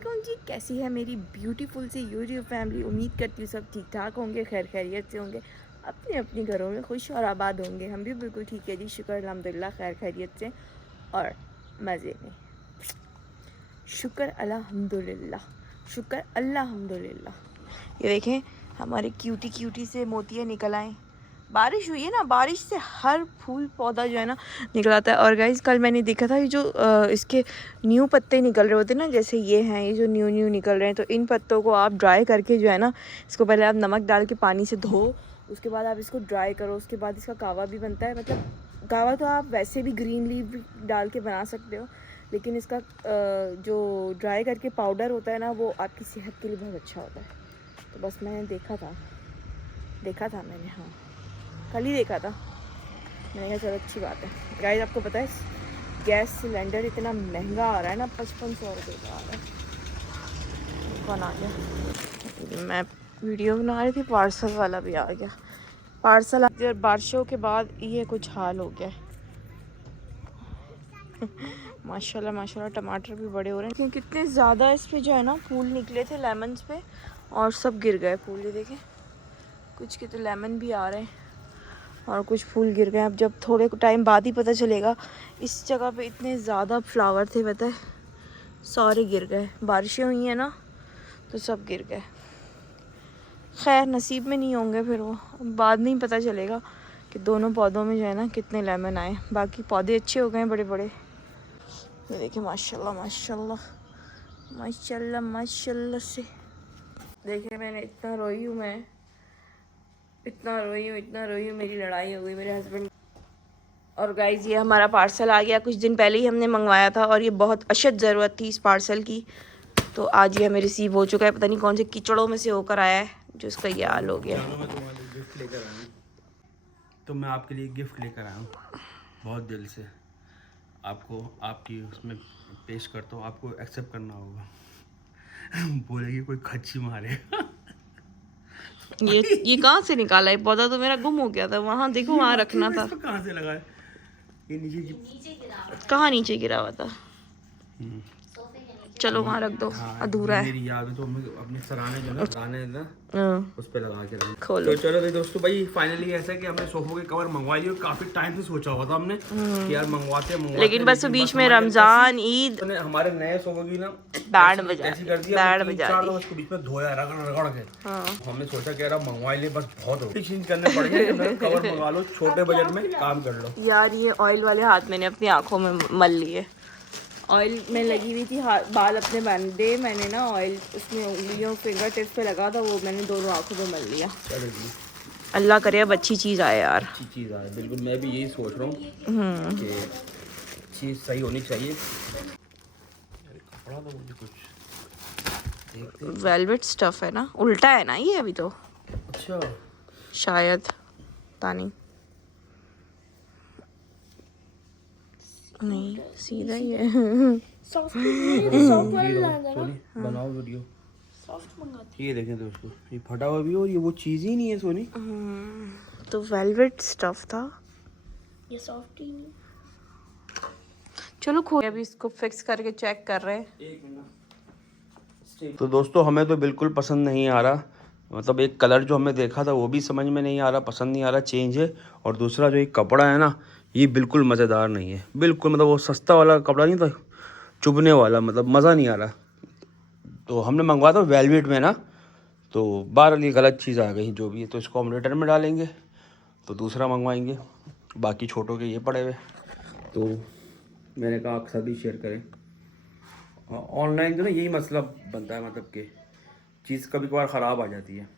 वालेकुम जी, कैसी है मेरी ब्यूटीफुल सी यूट्यूब फैमिली। उम्मीद करती हूँ सब ठीक ठाक होंगे, खैर खैरियत से होंगे, अपने अपने घरों में खुश और आबाद होंगे। हम भी बिल्कुल ठीक है जी, शुक्र अल्हम्दुलिल्लाह, खैर खैरियत से और मज़े में। शुक्र अल्हम्दुलिल्लाह, शुक्र अल्हम्दुलिल्लाह। ये देखें हमारे क्यूटी से मोतियाँ निकल आए। बारिश हुई है ना, बारिश से हर फूल पौधा जो है ना निकल आता है। और गाइस कल मैंने देखा था ये जो इसके न्यू पत्ते निकल रहे होते हैं ना, जैसे ये हैं, ये जो न्यू निकल रहे हैं, तो इन पत्तों को आप ड्राई करके जो है ना, इसको पहले आप नमक डाल के पानी से धो, उसके बाद आप इसको ड्राई करो, उसके बाद इसका कावा भी बनता है। मतलब कावा तो आप वैसे भी ग्रीन लीफ भी डाल के बना सकते हो, लेकिन इसका जो ड्राई करके पाउडर होता है ना, वो आपकी सेहत के लिए बहुत अच्छा होता है। तो बस मैंने देखा था मैंने, हाँ कल ही देखा था। मैंने कहा चलो अच्छी बात है। गाइस आपको पता है गैस सिलेंडर इतना महंगा आ रहा है ना, 5500 रुपये का आ रहा है। कौन आ गया? मैं वीडियो बना रही थी, पार्सल वाला भी आ गया। पार्सल और बारिशों के बाद ये कुछ हाल हो गया है। माशाल्लाह माशाल्लाह टमाटर भी बड़े हो रहे हैं, क्योंकि कितने ज़्यादा इस पे जो है ना फूल निकले थे लेमन्स पे, और सब गिर गए फूल। ये देखें कुछ के तो लेमन भी आ रहे हैं और कुछ फूल गिर गए। अब जब थोड़े टाइम बाद ही पता चलेगा। इस जगह पे इतने ज़्यादा फ्लावर थे, पता है, सारे गिर गए। बारिशें हुई हैं ना तो सब गिर गए। खैर नसीब में नहीं होंगे फिर वो, बाद में ही पता चलेगा कि दोनों पौधों में जो है ना कितने लेमन आए। बाकी पौधे अच्छे हो गए बड़े बड़े। ये देखिए माशाल्लाह माशाल्लाह माशाल्लाह माशाल्लाह से। देखिए मैंने इतना रोई हूँ, इतना रोई हूँ। मेरी लड़ाई हो गई मेरे हस्बैंड। और गाइज़ ये हमारा पार्सल आ गया, कुछ दिन पहले ही हमने मंगवाया था और ये बहुत अशद ज़रूरत थी इस पार्सल की। तो आज ये हमें रिसीव हो चुका है। पता नहीं कौन से कीचड़ों में से होकर आया है जो इसका ये हाल हो गया। तो मैं आपके लिए गिफ्ट लेकर आया हूँ बहुत दिल से। आपको आपकी उसमें पेश करता हूँ, आपको एक्सेप्ट करना होगा। बोलेगी कोई खच्ची मारे। ये कहाँ से निकाला है? पौधा तो मेरा गुम हो गया था, वहाँ देखो वहाँ रखना था। कहाँ से लगा है? ये कहाँ नीचे गिरा हुआ था? चलो वहाँ रख दो, अधूरा है। मेरी याद है तो हमें अपने सराहने जो ना उस पे लगा के रखें। खोलो। तो चलो दोस्तों भाई फाइनली ऐसा है कि हमने सोफों के कवर मंगवा लिए। काफी टाइम से सोचा हुआ था हमने कि यार मंगवाते लेकिन बस बीच में रमजान ईद हमारे नए सोफों की ना बैंड बजा ऐसी कर दिया, दी। उसको बीच में धोया रगड़ के। हमने सोचा कि यार मंगवा लिए, बस बहुत चेंज करने पड़ेंगे। कवर मंगवा लो, छोटे बजट में काम कर लो। यार ये ऑयल वाले हाथ मैंने अपनी आंखों में मल लिए। ऑयल में लगी हुई थी, बाल अपने बांधे, मैंने ना ऑयल उसमें उंगलियों फिंगर टिप्स पे लगा था, वो मैंने दोनों आंखों में मल लिया। अल्लाह करे अब अच्छी चीज़ आए यार, अच्छी चीज़ आए। बिल्कुल मैं भी यही सोच रहा हूँ कि चीज़ सही होनी चाहिए। कपड़ा तो मुझे कुछ वेलवेट स्टफ है ना, उल्टा है ना ये अभी तो। अच्छा शायद तानी नहीं, सीधा ही है। सॉफ्ट बनाओ वीडियो। सॉफ्ट मंगाती। ये देखें दोस्तों, ये फटा हुआ भी और ये वो चीज़ ही नहीं है सोनी। तो वेलवेट स्टफ था, ये सॉफ्ट ही नहीं। चलो खोल, अभी इसको फिक्स करके चेक कर रहे हैं। एक मिनट। तो दोस्तों हमें तो बिल्कुल पसंद नहीं आ रहा। मतलब एक कलर जो हमें देखा था वो भी समझ में नहीं आ रहा, पसंद नहीं आ रहा, चेंज है। और दूसरा जो एक कपड़ा है ना, ये बिल्कुल मज़ेदार नहीं है। बिल्कुल मतलब वो सस्ता वाला कपड़ा नहीं था, चुभने वाला, मतलब मज़ा नहीं आ रहा। तो हमने मंगवाया था वेलवेट में ना, तो बहरहाल ये गलत चीज़ आ गई जो भी है। तो इसको हम रिटर्न में डालेंगे, तो दूसरा मंगवाएंगे। बाकी छोटों के ये पड़े हुए, तो मैंने कहा आप साथ ही शेयर करें। ऑनलाइन जो ना यही मसला बनता है, मतलब कि चीज़ कभी कभार ख़राब आ जाती है।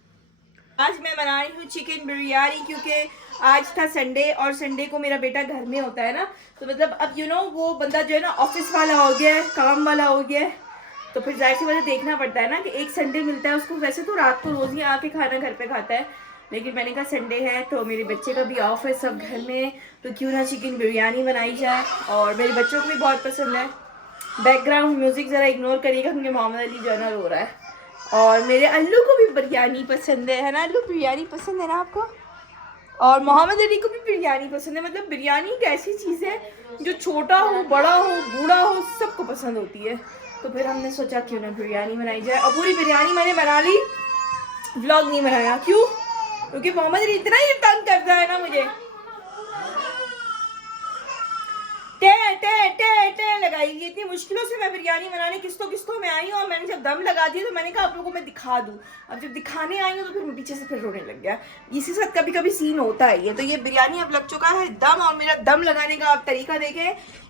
आज मैं बना रही हूँ चिकन बिरयानी, क्योंकि आज था संडे और संडे को मेरा बेटा घर में होता है ना, तो मतलब अब वो बंदा जो है ना ऑफिस वाला हो गया है, काम वाला हो गया है, तो फिर जाहिर सी बात देखना पड़ता है ना कि एक संडे मिलता है उसको। वैसे तो रात को रोज ही आके खाना घर पे खाता है, लेकिन मैंने कहा संडे है तो मेरे बच्चे का भी ऑफ है, सब घर में, तो क्यों ना चिकन बिरयानी बनाई जाए। और मेरे बच्चों को भी बहुत पसंद है। बैकग्राउंड म्यूजिक ज़रा इग्नोर करिएगा क्योंकि मोहम्मद अली जो है ना रो रहा है। और मेरे अल्लू को भी बिरयानी पसंद है ना अल्लू? बिरयानी पसंद है ना आपको? और मोहम्मद अली को भी बिरयानी पसंद है। मतलब बिरयानी एक ऐसी चीज़ है जो छोटा हो, बड़ा हो, बूढ़ा हो, सबको पसंद होती है। तो फिर हमने सोचा क्यों ना बिरयानी बनाई जाए, और पूरी बिरयानी मैंने बना ली, व्लॉग नहीं बनाया। क्यों? क्योंकि मोहम्मद इतना ही तंग करता है ना मुझे, टे टे टे टे लगाई। इतनी मुश्किलों से मैं बिरयानी बनाने किस्तों में आई हूँ, और मैंने जब दम लगा दिया तो मैंने कहा आप लोगों को मैं दिखा दूँ। अब जब दिखाने आई हूँ तो फिर पीछे से फिर रोने लग गया। इसी साथ कभी कभी सीन होता है ये। तो ये बिरयानी अब लग चुका है दम, और मेरा दम लगाने का आप तरीका देखें।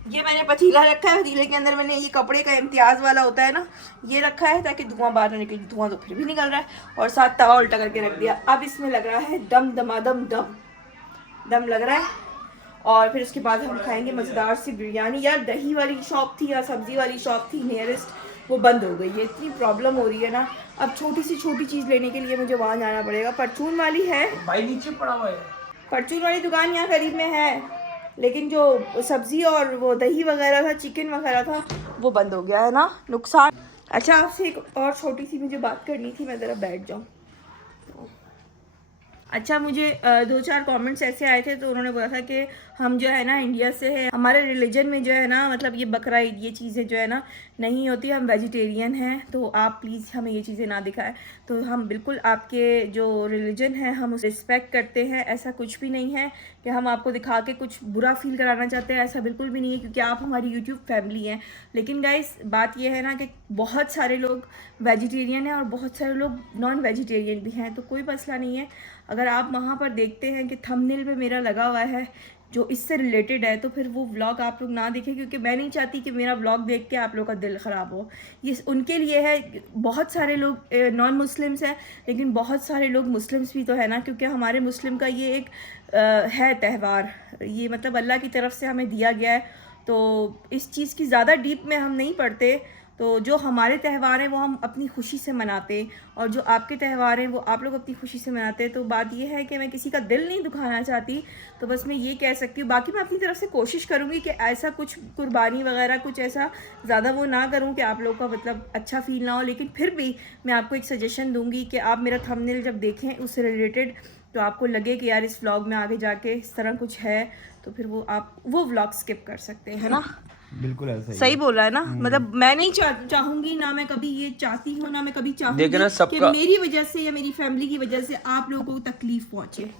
ये मैंने पतीला रखा है, पतीले के अंदर मैंने ये कपड़े का इम्तियाज़ वाला होता है ना, ये रखा है ताकि धुआं बाहर ना निकले। धुआं तो फिर भी निकल रहा है, और साथ तवा उल्टा करके रख दिया। अब इसमें लग रहा है दम दमादम दम दम लग रहा है। और फिर उसके बाद हम खाएंगे मज़ेदार सी बिरयानी। यार दही वाली शॉप थी या सब्ज़ी वाली शॉप थी नियरेस्ट, वो बंद हो गई है। इतनी प्रॉब्लम हो रही है ना, अब छोटी सी छोटी चीज़ लेने के लिए मुझे वहाँ जाना पड़ेगा। परचून वाली है, भाई नीचे पड़ा हुआ है, परचून वाली दुकान यहाँ करीब में है, लेकिन जो सब्ज़ी और वो दही वगैरह था, चिकन वगैरह था, वो बंद हो गया है ना, नुकसान। अच्छा, आपसे एक और छोटी सी मुझे बात करनी थी, मैं ज़रा बैठ जाऊँ। अच्छा, मुझे 2-4 कमेंट्स ऐसे आए थे, तो उन्होंने बोला था कि हम जो है ना इंडिया से है, हमारे रिलीजन में जो है ना, मतलब ये बकरा ईद ये चीज़ें जो है ना नहीं होती, हम वेजिटेरियन हैं, तो आप प्लीज़ हमें ये चीज़ें ना दिखाएं। तो हम बिल्कुल आपके जो रिलीजन है हम उसे रिस्पेक्ट करते हैं, ऐसा कुछ भी नहीं है कि हम आपको दिखा के कुछ बुरा फील कराना चाहते हैं, ऐसा बिल्कुल भी नहीं है, क्योंकि आप हमारी यूट्यूब फैमिली हैं। लेकिन गाइस बात यह है ना कि बहुत सारे लोग वेजिटेरियन हैं और बहुत सारे लोग नॉन वेजिटेरियन भी हैं, तो कोई मसला नहीं है। अगर आप वहाँ पर देखते हैं कि थंबनेल पे मेरा लगा हुआ है जो इससे रिलेटेड है, तो फिर वो व्लॉग आप लोग ना देखें, क्योंकि मैं नहीं चाहती कि मेरा व्लॉग देख के आप लोग का दिल ख़राब हो। ये उनके लिए है। बहुत सारे लोग नॉन मुस्लिम्स हैं, लेकिन बहुत सारे लोग मुस्लिम्स भी तो है ना, क्योंकि हमारे मुस्लिम का ये एक है त्यौहार, ये मतलब अल्लाह की तरफ से हमें दिया गया है। तो इस चीज़ की ज़्यादा डीप में हम नहीं पढ़ते। तो जो हमारे त्यौहार हैं वो हम अपनी खुशी से मनाते हैं, और जो आपके त्यौहार हैं वो आप लोग अपनी खुशी से मनाते हैं। तो बात ये है कि मैं किसी का दिल नहीं दुखाना चाहती, तो बस मैं ये कह सकती हूँ। बाकी मैं अपनी तरफ से कोशिश करूँगी कि ऐसा कुछ कुर्बानी वगैरह कुछ ऐसा ज़्यादा वो ना करूँ कि आप लोगों का मतलब अच्छा फील ना हो। लेकिन फिर भी मैं आपको एक सजेशन दूँगी कि आप मेरा थंबनेल जब देखें उससे रिलेटेड, तो आपको लगे कि यार इस व्लॉग में आगे जाके इस तरह कुछ है, तो फिर वो आप वो व्लॉग स्किप कर सकते हैं, है ना। बिल्कुल ऐसा ही सही बोला है ना। मतलब मैं नहीं चाहूंगी ना, मैं कभी ये चाहती हूँ ना, मैं कभी चाहूंगी कि मेरी वजह से या मेरी फैमिली की वजह से आप लोगों को तकलीफ पहुंचे।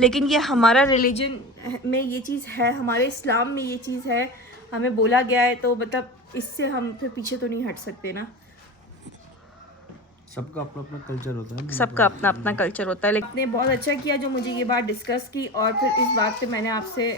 लेकिन ये हमारा रिलीजन में ये चीज़ है, हमारे इस्लाम में ये चीज़ है, हमें बोला गया है, तो मतलब इससे हम फिर पीछे तो नहीं हट सकते ना। सबका अपना अपना कल्चर होता है, सबका अपना अपना कल्चर होता है। लेकिन आपने बहुत अच्छा किया जो मुझे ये बात डिस्कस की, और फिर इस बात पे मैंने आपसे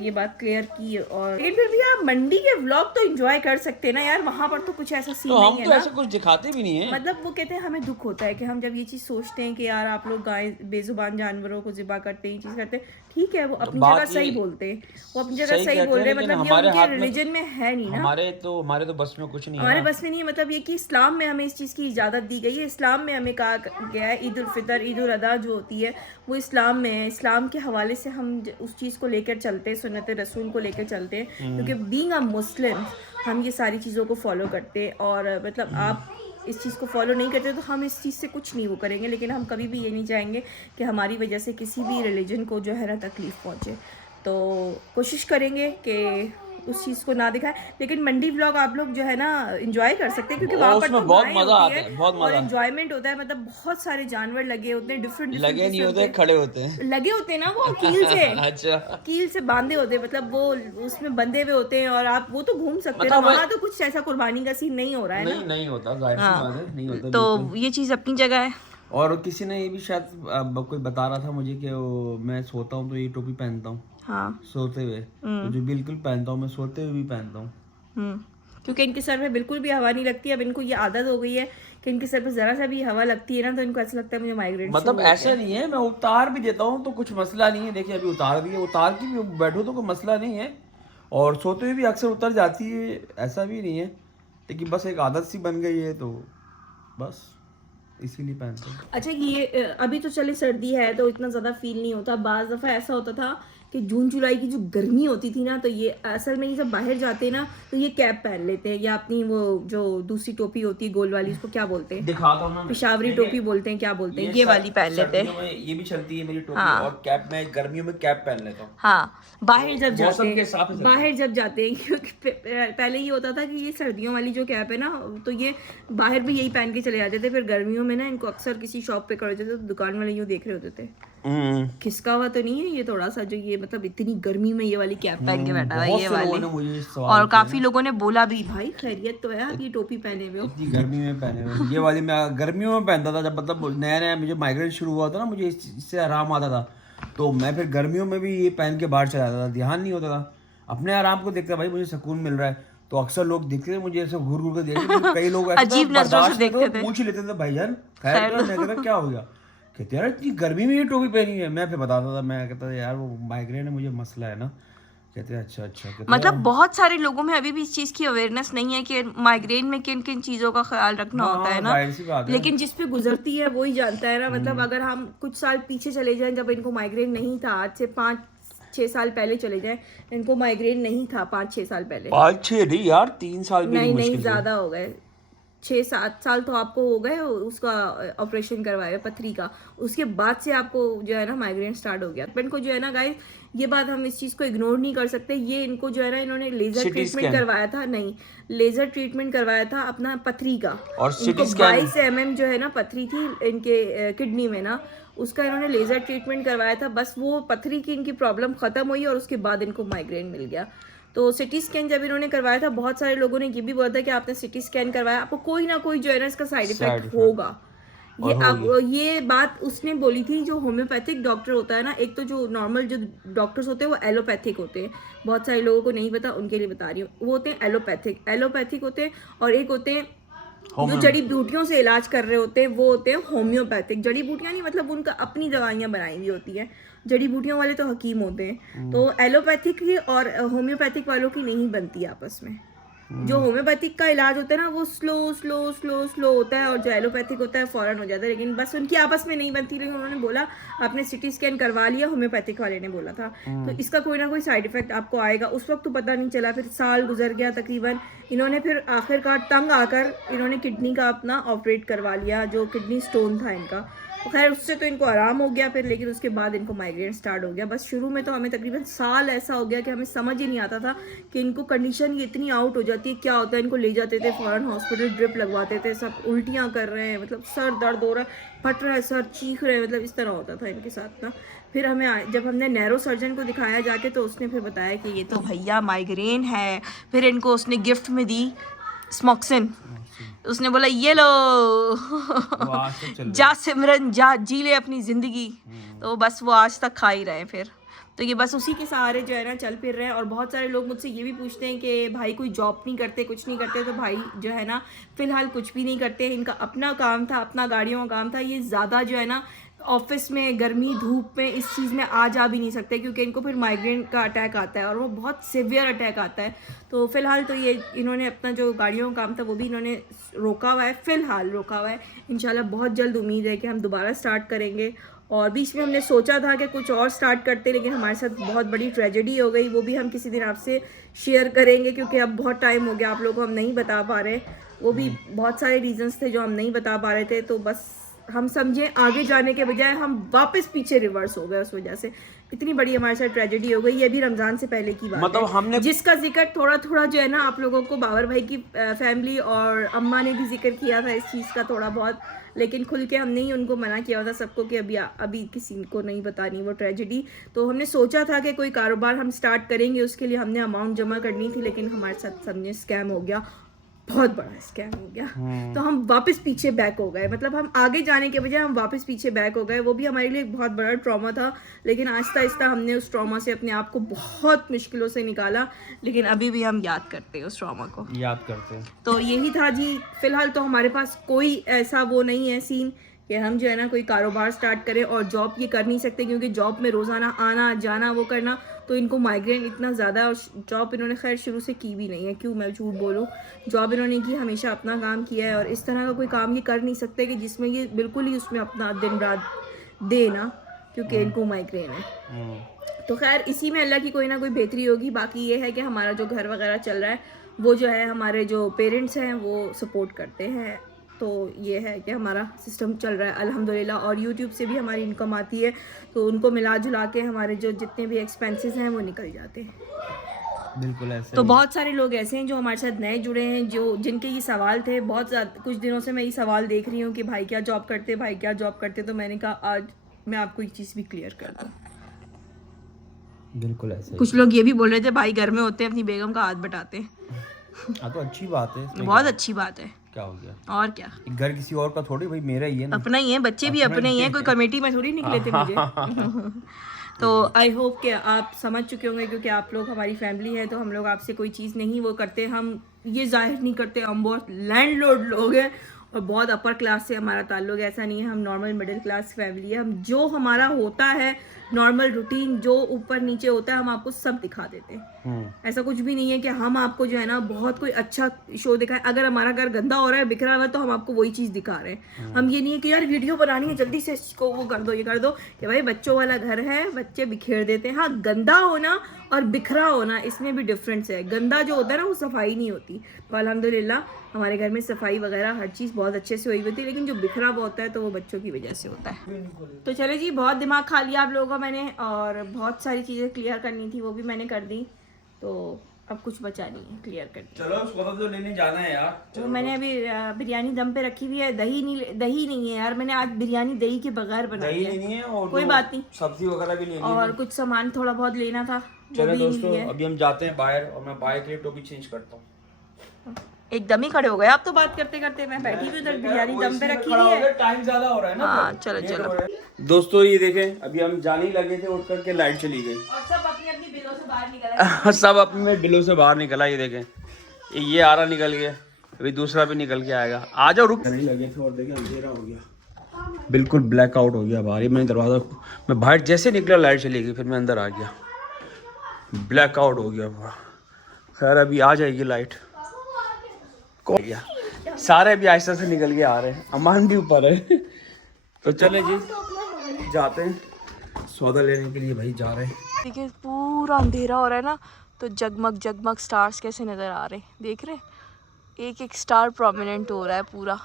ये बात क्लियर की। और लेकिन फिर भी आप मंडी के व्लॉग तो एंजॉय कर सकते हैं ना यार, वहाँ पर तो कुछ ऐसा सीन तो नहीं हम है तो ना। ऐसा कुछ दिखाते भी नहीं है। मतलब वो कहते हैं हमें दुख होता है कि हम जब ये चीज़ सोचते हैं कि यार आप लोग गाय बेजुबान जानवरों को ज़िबा करते हैं, ये चीज़ करते हैं। ठीक है, वो अपनी जगह सही बोलते हैं, वो अपनी जगह सही बोल रहे हैं, मतलब ये उनके रिलीजन में है नहीं ना। हमारे तो बस में कुछ नहीं है, हमारे बस में नहीं है। मतलब ये कि इस्लाम में हमें इस चीज़ की इजाज़त दी गई है। इस्लाम में हमें कहा गया है ईद उल फितर, ईद उल अदा जो होती है वो इस्लाम में है। इस्लाम के हवाले से हम उस चीज़ को लेकर चलते हैं, सुन्नत रसूल को लेकर चलते हैं, क्योंकि बीइंग अ मुस्लिम हम ये सारी चीज़ों को फॉलो करते हैं। और मतलब आप इस चीज़ को फॉलो नहीं करते तो हम इस चीज़ से कुछ नहीं वो करेंगे। लेकिन हम कभी भी ये नहीं चाहेंगे कि हमारी वजह से किसी भी रिलीजन को जो है ना तकलीफ़ पहुँचे। तो कोशिश करेंगे कि उस चीज़ को ना दिखाएं। लेकिन मंडी व्लॉग आप लोग जो है ना एंजॉय कर सकते हैं, क्योंकि वहाँ पर तो बहुत मजा आता है, बहुत और एंजॉयमेंट होता है। मतलब बहुत सारे जानवर लगे होते हैं, डिफरेंट लगे नहीं होते, खड़े होते हैं, लगे होते हैं ना वो कील से अच्छा कील से बांधे होते हैं, मतलब वो उसमें बंधे हुए होते हैं, और आप वो तो घूम सकते हैं। वहाँ तो कुछ ऐसा कुर्बानी का सीन नहीं हो रहा है ना। नहीं होता, जाहिर सी बात है, नहीं होता। तो ये चीज़ अपनी जगह है। और किसी ने ये भी शायद कोई बता रहा था मुझे कि मैं सोता हूँ तो ये टोपी पहनता हूँ, हाँ सोते हुए, तो जो बिल्कुल पहनता हूँ, मैं सोते हुए भी पहनता हूँ, क्योंकि इनके सर में बिल्कुल भी हवा नहीं लगती। अब इनको ये आदत हो गई है कि इनके सर पे जरा सा भी हवा लगती है ना, तो इनको ऐसा लगता है मुझे माइग्रेन। मतलब ऐसा नहीं है, मैं उतार भी देता हूँ तो कुछ मसला नहीं है। देखिए अभी उतार दिए, उतार के भी बैठो तो कोई मसला नहीं है, और सोते हुए भी अक्सर उतर जाती है, ऐसा भी नहीं है। लेकिन बस एक आदत सी बन गई है, तो बस इसीलिए पहनते हैं। अच्छा, ये अभी तो चले सर्दी है तो इतना ज़्यादा फील नहीं होता। बाज़ दफ़ा ऐसा होता था कि कि जून जुलाई की जो गर्मी होती थी ना, तो ये असल में ये जब बाहर जाते हैं ना तो ये कैप पहन लेते हैं, या अपनी वो जो दूसरी टोपी होती है गोल वाली, उसको क्या बोलते हैं, दिखाता हूँ ना, पेशावरी टोपी बोलते हैं, क्या बोलते हैं, ये वाली पहन लेते हैं। ये भी चलती है मेरी टोपी। हाँ। और कैप में गर्मियों में कैप पहन लेता हूँ। हाँ, बाहर जब जाते मौसम के हिसाब से हैं, बाहर जब जाते हैं, क्योंकि पहले ये होता था कि ये सर्दियों वाली जो कैप है ना, तो ये बाहर भी यही पहन के चले जाते थे, फिर गर्मियों में ना इनको अक्सर किसी शॉप पे खड़े होते थे तो दुकान वाले यूँ देख रहे होते थे, खिसका हुआ तो नहीं है ये थोड़ा सा, जो ये मतलब इतनी गर्मी में ये वाली कैप पहन के बैठा है ये वाली। और काफी लोगों ने बोला भी, भाई खैरियत तो है आप ये टोपी पहने हुए हो। इतनी गर्मी में पहने हुए ये वाली मैं गर्मियों में पहनता था, जब मतलब नया नया मुझे माइग्रेन शुरू हुआ था ना, मुझे इससे आराम आता था, तो मैं फिर गर्मियों में भी ये पहन के बाहर चला जाता था, ध्यान नहीं होता था, अपने आराम को देखता भाई मुझे सुकून मिल रहा है। तो अक्सर लोग देखते थे मुझे ऐसे घूर घूर के देखते, कई लोग अजीब नजरों से देखते थे, पूछ ही लेते थे भाईजान खैर तो, मैं कहता क्या हो गया, कहते यार इतनी गर्मी में ये टोपी पहनी है। मैं फिर बताता था, मैं कहता था यार वो माइग्रेन है, मुझे मसला है ना। कहते हैं अच्छा अच्छा। मतलब बहुत सारे लोगों में अभी भी इस चीज़ की अवेयरनेस नहीं है कि माइग्रेन में किन किन चीज़ों का ख्याल रखना होता है ना, लेकिन जिस पे गुजरती है वो ही जानता है ना। मतलब अगर हम कुछ साल पीछे चले जाएं, जब इनको माइग्रेन नहीं था, आज से 5-6 साल पहले चले जाएं, इनको माइग्रेन नहीं था 5-6 साल पहले, 5-6 नहीं यार 3 साल भी नहीं ज़्यादा हो गए, 6-7 साल तो आपको हो गए उसका ऑपरेशन करवाया पथरी का, उसके बाद से आपको जो है ना माइग्रेन स्टार्ट हो गया। इनको जो है ना गाइस, ये बात हम इस चीज़ को इग्नोर नहीं कर सकते, ये इनको जो है ना इन्होंने लेजर ट्रीटमेंट करवाया था, नहीं लेजर ट्रीटमेंट करवाया था अपना पथरी का, और इनको 22 mm जो है ना पथरी थी इनके किडनी में ना, उसका इन्होंने लेजर ट्रीटमेंट करवाया था। बस वो पथरी की इनकी प्रॉब्लम खत्म हुई और उसके बाद इनको माइग्रेन मिल गया। तो सिटी स्कैन जब इन्होंने करवाया था, बहुत सारे लोगों ने ये भी बोला था कि आपने सिटी स्कैन करवाया, आपको कोई ना कोई जो है ना इसका साइड इफेक्ट होगा। ये अब ये बात उसने बोली थी, जो होम्योपैथिक डॉक्टर होता है ना, एक तो जो नॉर्मल जो डॉक्टर्स होते हैं वो एलोपैथिक होते हैं, बहुत सारे लोगों को नहीं पता, उनके लिए बता रही हूँ, वो होते हैं एलोपैथिक होते हैं, और एक होते हैं जो जड़ी बूटियों से इलाज कर रहे होते हैं, वो होते हैं होम्योपैथिक। जड़ी बूटियाँ नहीं मतलब उनका अपनी दवाइयाँ बनाई हुई होती हैं, जड़ी बूटियों वाले तो हकीम होते हैं। तो एलोपैथिक की और होम्योपैथिक वालों की नहीं बनती आपस में। जो होम्योपैथिक का इलाज होता है ना वो स्लो होता है, और जो एलोपैथिक होता है फौरन हो जाता है, लेकिन बस उनकी आपस में नहीं बनती। लेकिन उन्होंने बोला आपने सिटी स्कैन करवा लिया, होम्योपैथिक वाले ने बोला था, तो इसका कोई ना कोई साइड इफेक्ट आपको आएगा। उस वक्त तो पता नहीं चला, फिर साल गुजर गया तकरीबन, इन्होंने फिर आखिरकार तंग आकर इन्होंने किडनी का अपना ऑपरेट करवा लिया, जो किडनी स्टोन था इनका। तो खैर उससे तो इनको आराम हो गया फिर, लेकिन उसके बाद इनको माइग्रेन स्टार्ट हो गया। बस शुरू में तो हमें तकरीबन साल ऐसा हो गया कि हमें समझ ही नहीं आता था कि इनको कंडीशन ये इतनी आउट हो जाती है, क्या होता है। इनको ले जाते थे फ़ौरन हॉस्पिटल, ड्रिप लगवाते थे, सब उल्टियाँ कर रहे हैं, मतलब सर दर्द हो रहा है, फट रहा है सर, चीख रहे हैं, मतलब इस तरह होता था इनके साथ ना। फिर हमें जब हमने नैरो सर्जन को दिखाया जाके, तो उसने फिर बताया कि ये तो भैया माइग्रेन है। फिर इनको उसने गिफ्ट में दी स्मॉक्सिन, उसने बोला ये लो जा सिमरन जा, जी ले अपनी ज़िंदगी। तो बस वो आज तक खा ही रहे हैं फिर। तो ये बस उसी के सहारे जो है ना चल फिर रहे हैं। और बहुत सारे लोग मुझसे ये भी पूछते हैं कि भाई कोई जॉब नहीं करते, कुछ नहीं करते। तो भाई जो है ना फ़िलहाल कुछ भी नहीं करते, इनका अपना काम था, अपना गाड़ियों का काम था। ये ज़्यादा जो है ना ऑफिस में गर्मी धूप में इस चीज़ में आ जा भी नहीं सकते, क्योंकि इनको फिर माइग्रेन का अटैक आता है, और वो बहुत सिवियर अटैक आता है। तो फ़िलहाल तो ये इन्होंने अपना जो गाड़ियों का काम था वो भी इन्होंने रोका हुआ है, फ़िलहाल रोका हुआ है। इंशाल्लाह बहुत जल्द उम्मीद है कि हम दोबारा स्टार्ट करेंगे। और बीच में हमने सोचा था कि कुछ और स्टार्ट करते, लेकिन हमारे साथ बहुत बड़ी ट्रेजेडी हो गई, वो भी हम किसी दिन आपसे शेयर करेंगे, क्योंकि अब बहुत टाइम हो गया आप लोगों को हम नहीं बता पा रहे। वो भी बहुत सारे रीजंस थे जो हम नहीं बता पा रहे थे। तो बस हम समझे आगे जाने के बजाय हम वापस पीछे रिवर्स हो गए, उस वजह से इतनी बड़ी हमारे साथ ट्रेजेडी हो गई। ये भी रमज़ान से पहले की बात मतलब है, हमने जिसका जिक्र थोड़ा थोड़ा जो है ना आप लोगों को बाबर भाई की फैमिली और अम्मा ने भी जिक्र किया था इस चीज़ का थोड़ा बहुत, लेकिन खुल के हमने ही उनको मना किया था सबको कि अभी किसी को नहीं बतानी वो ट्रेजेडी। तो हमने सोचा था कि कोई कारोबार हम स्टार्ट करेंगे, उसके लिए हमने अमाउंट जमा करनी थी, लेकिन हमारे साथ समझे स्कैम हो गया, बहुत बड़ा स्कैम हो गया। तो हम वापस पीछे बैक हो गए, मतलब हम आगे जाने के बजाय हम वापस पीछे बैक हो गए। वो भी हमारे लिए एक बहुत बड़ा ट्रॉमा था, लेकिन आहिस्ता आहिस्ता हमने उस ट्रॉमा से अपने आप को बहुत मुश्किलों से निकाला, लेकिन अभी भी हम याद करते हैं उस ट्रॉमा को, याद करते हैं। तो यही था जी, फिलहाल तो हमारे पास कोई ऐसा वो नहीं है सीन कि हम जो है ना कोई कारोबार स्टार्ट करें। और जॉब ये कर नहीं सकते, क्योंकि जॉब में रोज़ाना आना जाना वो करना, तो इनको माइग्रेन इतना ज़्यादा है। और जॉब इन्होंने खैर शुरू से की भी नहीं है, क्यों मैं झूठ बोलूँ, जॉब इन्होंने की, हमेशा अपना काम किया है। और इस तरह का कोई काम ये कर नहीं सकते कि जिसमें ये बिल्कुल ही उसमें अपना दिन रात दे ना, क्योंकि इनको माइग्रेन है। तो खैर इसी में अल्लाह की कोई ना कोई बेहतरी होगी। बाकी ये है कि हमारा जो घर वगैरह चल रहा है वो जो है हमारे जो पेरेंट्स हैं वो सपोर्ट करते हैं। तो ये है कि हमारा सिस्टम चल रहा है अल्हम्दुलिल्लाह। और यूट्यूब से भी हमारी इनकम आती है, तो उनको मिला जुला के हमारे जो जितने भी एक्सपेंसेस हैं वो निकल जाते हैं। बिल्कुल ऐसे तो बहुत सारे लोग ऐसे हैं जो हमारे साथ नए जुड़े हैं, जो जिनके ये सवाल थे। बहुत कुछ दिनों से मैं ये सवाल देख रही हूँ कि भाई क्या जॉब करते, भाई क्या जॉब करते। तो मैंने कहा आज मैं आपको ये चीज़ भी क्लियर कर दूँ। बिल्कुल ऐसे कुछ लोग ये भी बोल रहे थे भाई घर में होते हैं अपनी बेगम का हाथ बटाते हैं। हाँ तो अच्छी बात है, इसमें बहुत अच्छी बात है। क्या हो गया? और क्या, घर किसी और का थोड़ी, भाई मेरा ही है ना, अपना ही है, बच्चे भी अपने ही हैं, कोई कमेटी में थोड़ी निकले थे मुझे। तो आई होप कि आप समझ चुके होंगे, क्योंकि आप लोग हमारी फैमिली है। तो हम लोग आपसे कोई चीज़ नहीं वो करते, हम ये जाहिर नहीं करते हम बहुत लैंडलॉर्ड लोग हैं और बहुत अपर क्लास से हमारा ताल्लुक। ऐसा नहीं है, हम नॉर्मल मिडिल क्लास फैमिली है। हम जो हमारा होता है नॉर्मल रूटीन, जो ऊपर नीचे होता है, हम आपको सब दिखा देते हैं। ऐसा कुछ भी नहीं है कि हम आपको जो है ना बहुत कोई अच्छा शो दिखाए। अगर हमारा घर गंदा हो रहा है, बिखरा हुआ है, तो हम आपको वही चीज़ दिखा रहे हैं। हम ये नहीं है कि यार वीडियो बनानी है जल्दी से इसको वो कर दो, ये कर दो। कि भाई बच्चों वाला घर है, बच्चे बिखेर देते हैं। हाँ, गंदा होना और बिखरा होना इसमें भी डिफरेंस है। गंदा जो होता है ना वो सफाई नहीं होती। तो अल्हम्दुलिल्लाह हमारे घर में सफाई वगैरह हर चीज़ बहुत अच्छे से हुई होती है, लेकिन जो बिखरा हुआ होता है तो वो बच्चों की वजह से होता है। तो चले जी, बहुत दिमाग खा लिया आप लोगों का मैंने, और बहुत सारी चीज़ें क्लियर करनी थी वो भी मैंने कर दी। तो अब कुछ बचा नहीं है, क्लियर कर दी। चलो उसको तो लेने जाना है यार। तो मैंने अभी बिरयानी दम पे रखी हुई है। दही नहीं है यार, मैंने आज बिरयानी दही के बगैर बनाई है। नहीं है और कोई बात नहीं, सब्जी वगैरह भी लेनी और कुछ सामान थोड़ा बहुत लेना था। चलो दोस्तों अभी हम जाते हैं बाहर, और मैं बाइक के लिए टोपी चेंज करता हूँ। एकदम ही खड़े हो गए आप तो बात करते करते। मैं बैठी हुई उधर बिरयानी दम पे रखी हुई है। टाइम ज्यादा हो रहा है ना। हाँ चलो। दोस्तों ये देखें, अभी हम जाने ही लगे थे, उठ करके लाइट चली गई और सब अपनी अपनी बिलों से बाहर निकल सब अपने बिलों से बाहर निकला। ये देखें, ये आरा निकल गया, अभी दूसरा भी निकल के आएगा। आ जाओ, रुक नहीं लगे थे और देखें अंधेरा हो गया, बिल्कुल ब्लैक आउट हो गया बाहर। ये मैंने दरवाजा, मैं बाहर जैसे निकला लाइट चली गई, फिर मैं अंदर आ गया, ब्लैक आउट हो गया पूरा। खैर अभी आ जाएगी लाइट। गया सारे भी आहिस्ता से निकल के आ रहे हैं, अमान भी ऊपर है। तो चले जी जाते हैं सौदा लेने के लिए, भाई जा रहे हैं। देखिए पूरा अंधेरा हो रहा है ना, तो जगमग जगमग स्टार्स कैसे नज़र आ रहे हैं, देख रहे हैं? एक एक स्टार प्रोमिनेंट हो रहा है पूरा।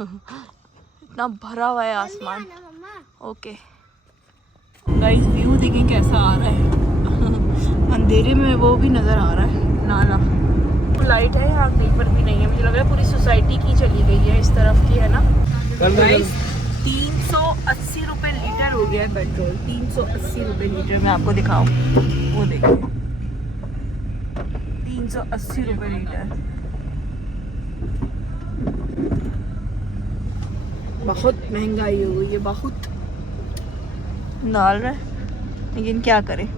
इतना भरा हुआ है आसमान। ओके गाइस, व्यू देखें कैसा आ रहा है। अंधेरे में वो भी नज़र आ रहा है नाला। लाइट है यहाँ कहीं पर भी नहीं है, मुझे लग रहा है पूरी सोसाइटी की चली गई है, इस तरफ की है ना। गाइस 380 रुपये लीटर हो गया है पेट्रोल। 380 रुपये लीटर, मैं आपको दिखाऊं, वो देखिए 380 रुपये लीटर। बहुत महंगाई हो गई है, बहुत डाल रहा है, लेकिन क्या करें।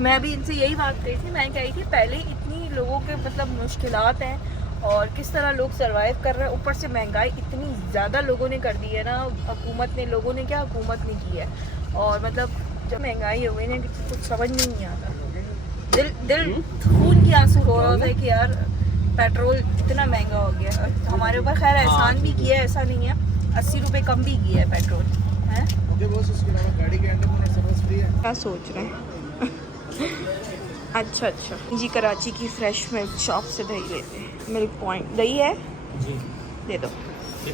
मैं भी इनसे यही बात कही थी, मैं कही थी पहले इतनी लोगों के मतलब मुश्किलात हैं और किस तरह लोग सरवाइव कर रहे हैं, ऊपर से महंगाई इतनी ज़्यादा लोगों ने कर दी है ना, हुकूमत ने, लोगों ने क्या हुकूमत ने की है। और मतलब जब महंगाई हो गई ना, कुछ समझ में नहीं आता। दिल खून की आंसू रो रहा था कि यार पेट्रोल इतना महंगा हो गया। हमारे ऊपर खैर एहसान भी किया है, ऐसा नहीं है, 80 रुपये कम भी किया है पेट्रोल है। क्या सोच रहे हैं? अच्छा जी, कराची की फ्रेश मिल्क शॉप से दही लेते हैं, मिल्क पॉइंट दही है जी, दे दो।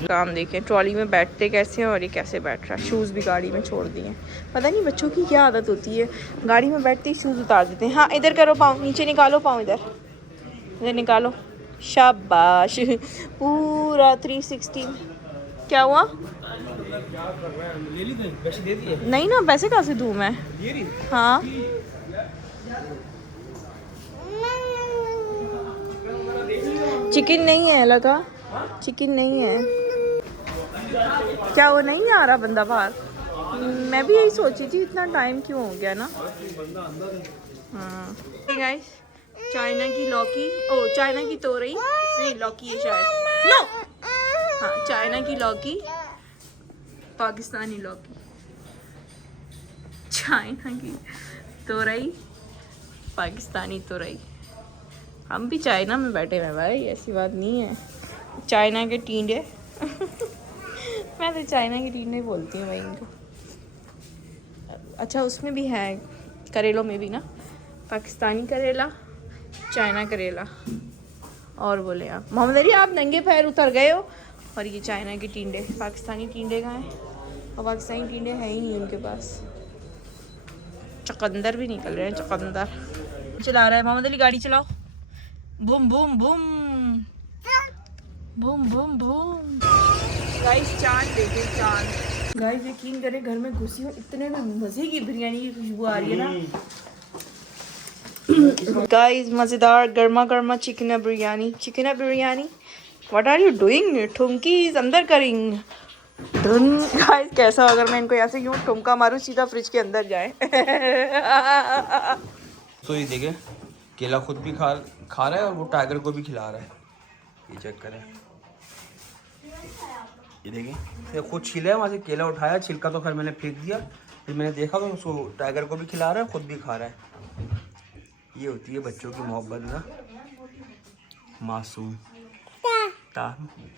काम देखें, ट्रॉली में बैठते कैसे हैं और ये कैसे बैठ रहा है। शूज़ भी गाड़ी में छोड़ दिए, पता नहीं बच्चों की क्या आदत होती है, गाड़ी में बैठते ही शूज़ उतार देते हैं। हाँ इधर करो, पाँव नीचे निकालो, पाँव इधर निकालो, शाबाश। पूरा 360। क्या हुआ? नहीं ना, पैसे कहाँ से दूँ मैं? हाँ चिकन नहीं है, लगा चिकन नहीं है। क्या वो नहीं आ रहा बंदा बाहर? मैं भी यही सोची थी, इतना टाइम क्यों हो गया ना। हाँ गाइस, चाइना की लौकी, ओ चाइना की तोरई नहीं, लौकी है शायद, नो हाँ चाइना की लौकी, पाकिस्तानी लौकी, चाइना की तोरई, पाकिस्तानी तोरई। हम भी चाइना में बैठे हुए भाई, ऐसी बात नहीं है। चाइना के टींडे। मैं तो चाइना के टींडे बोलती हूँ भाई इनको। अच्छा उसमें भी है, करेलों में भी ना, पाकिस्तानी करेला, चाइना करेला। और बोले आप मोहम्मद अली आप नंगे पैर उतर गए हो। और ये चाइना के टिंडे, पाकिस्तानी टिंडे कहाँ हैं? और पाकिस्तानी टिंडे हैं ही नहीं उनके पास। चकंदर भी निकल रहे हैं, चकंदर चला रहा है मोहम्मद अली, गाड़ी चलाओ। Boom boom boom boom boom boom. Guys चांद देखे, चांद। गाइस यकीन करे घर में घुसी हूँ, इतने में मजे की बिरयानी की खुशबू आ रही है ना। गाइस मजेदार गर्मा गर्मा chicken biryani. What are you doing? Thumki is अंदर करिंग। गाइस कैसा अगर मैं इनको यहाँ से यूँ ठुमका मारूँ सीधा फ्रिज के अंदर जाए। तो ये देखिए केला खुद भी खा रहा है और वो टाइगर को भी खिला रहा है। ये चेक करें, ये देखिए ये खुद छीला है, वहाँ से केला उठाया, छिलका तो खैर मैंने फेंक दिया, फिर मैंने देखा तो उसको टाइगर को भी खिला रहा है, खुद भी खा रहा है। ये होती है बच्चों की मोहब्बत ना, मासूम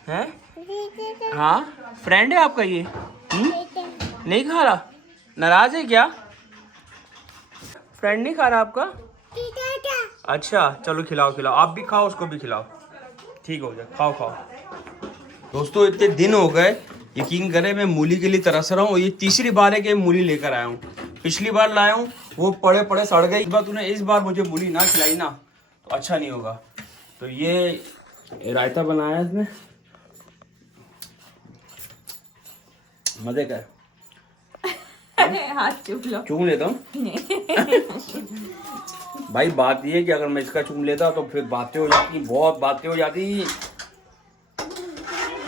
है। हाँ फ्रेंड है आपका ये। नहीं खा रहा, नाराज है क्या? फ्रेंड नहीं खा रहा आपका? अच्छा चलो खिलाओ, आप भी खाओ, उसको भी खिलाओ, ठीक हो जाए, खाओ। दोस्तों इतने दिन हो गए, यकीन करें मैं मूली के लिए तरस रहा हूँ, और ये तीसरी बार है कि मूली लेकर आया हूँ। पिछली बार लाया हूँ वो पड़े सड़ गई। इस बार मुझे मूली ना खिलाई ना तो अच्छा नहीं होगा। तो ये रायता बनाया है इसमें, मजे का है। हाथ चूम लेता हूँ। भाई बात ये है कि अगर मैं इसका चूम लेता तो फिर बातें हो जाती, बहुत बातें हो जाती,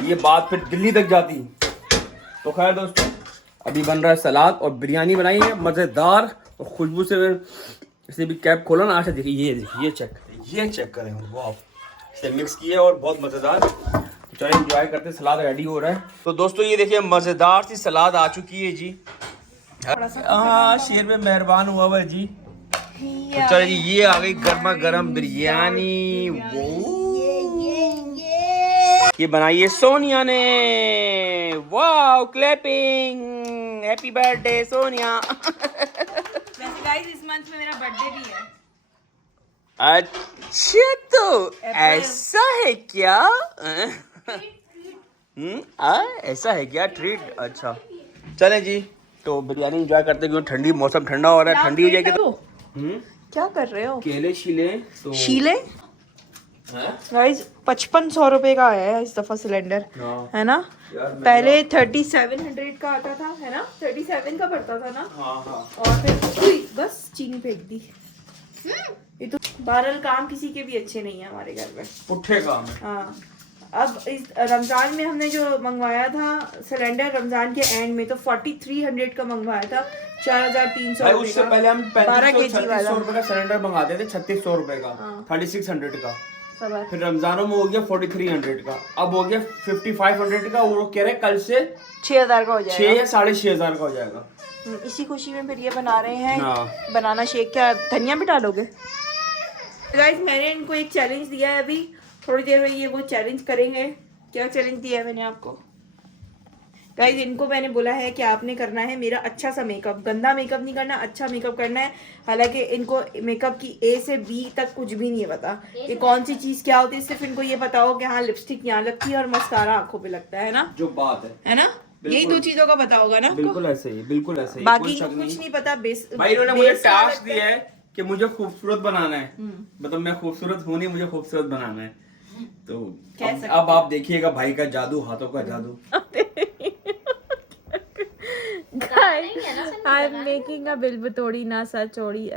ये बात फिर दिल्ली तक जाती। तो खैर दोस्तों अभी बन रहा है सलाद और बिरयानी बनाई है मज़ेदार, और खुशबू से इसे भी कैप खोला ना। अच्छा देखिए ये चेक करें, वाह इसे मिक्स किया और बहुत मज़ेदार। चलो एंजॉय करते, सलाद रेडी हो रहा है। तो दोस्तों ये देखिए मज़ेदार सी सलाद आ चुकी है जी। हाँ शेर में मेहरबान हुआ है जी। तो चलो जी ये आ गई गर्मा गर्म बिरयानी। वो ये बनाई है सोनिया ने, वाह क्लैपिंग, हैप्पी बर्थडे सोनिया। वैसे गाइस इस मंथ में मेरा बर्थडे भी है। अच्छा तो ऐसा है क्या? ऐसा है क्या ट्रीट? अच्छा चलें जी, तो बिरयानी एंजॉय करते क्यों, ठंडी मौसम ठंडा हो रहा है, ठंडी हो जाएगी तो क्या कर रहे हो? केले शीले तो शीले गाइस 5500 रुपए का आया है इस दफा सिलेंडर, है ना। पहले 3700 का आता था, है ना, 37 का पड़ता था ना। हाँ। और फिर बस चीनी फेंक दी। ये तो बहरहाल काम किसी के भी अच्छे नहीं है हमारे घर में, पुट्ठे काम है। हाँ अब इस रमजान में हमने जो मंगवाया था सिलेंडर, रमजान के एंड में तो 4300 का मंगवाया था, 4300। उससे पहले हम 3500 रुपए का सिलेंडर मंगाते थे, 3600 रुपए का, 3600 का। फिर रमजानों में हो गया 4300 का, अब हो गया 5500 का। वो कह रहे कल से 6000 का हो जाएगा, 6 या 6500 का हो जाएगा। इसी खुशी में फिर ये बना रहे हैं बनाना शेक। क्या धनिया भी डालोगे? गाइस मैंने इनको एक चैलेंज दिया है, अभी थोड़ी देर में ये वो चैलेंज करेंगे। क्या चैलेंज दिया है मैंने आपको? गाइस इनको मैंने बोला है कि आपने करना है मेरा अच्छा सा मेकअप, गंदा मेकअप नहीं करना, अच्छा मेकअप करना है। हालांकि इनको मेकअप की ए से बी तक कुछ भी नहीं पता कि कौन सी चीज क्या होती है, सिर्फ इनको ये पता हो कि हाँ लिपस्टिक यहाँ लगती है और मस्कारा आंखों पे लगता है ना, जो बात है ना, यही दो चीजों का पता होगा ना। बिल्कुल ऐसे ही, बिल्कुल ऐसे ही, बाकी कुछ नहीं पता। भाई इन्होंने मुझे टास्क दिया है कि मुझे खूबसूरत बनाना है, मतलब मैं खूबसूरत हूँ नहीं, मुझे खूबसूरत बनाना है। तो अब आप देखिएगा भाई का जादू, हाथों का जादू। I'm making a बिल बतोड़ी ना सा चौड़ी।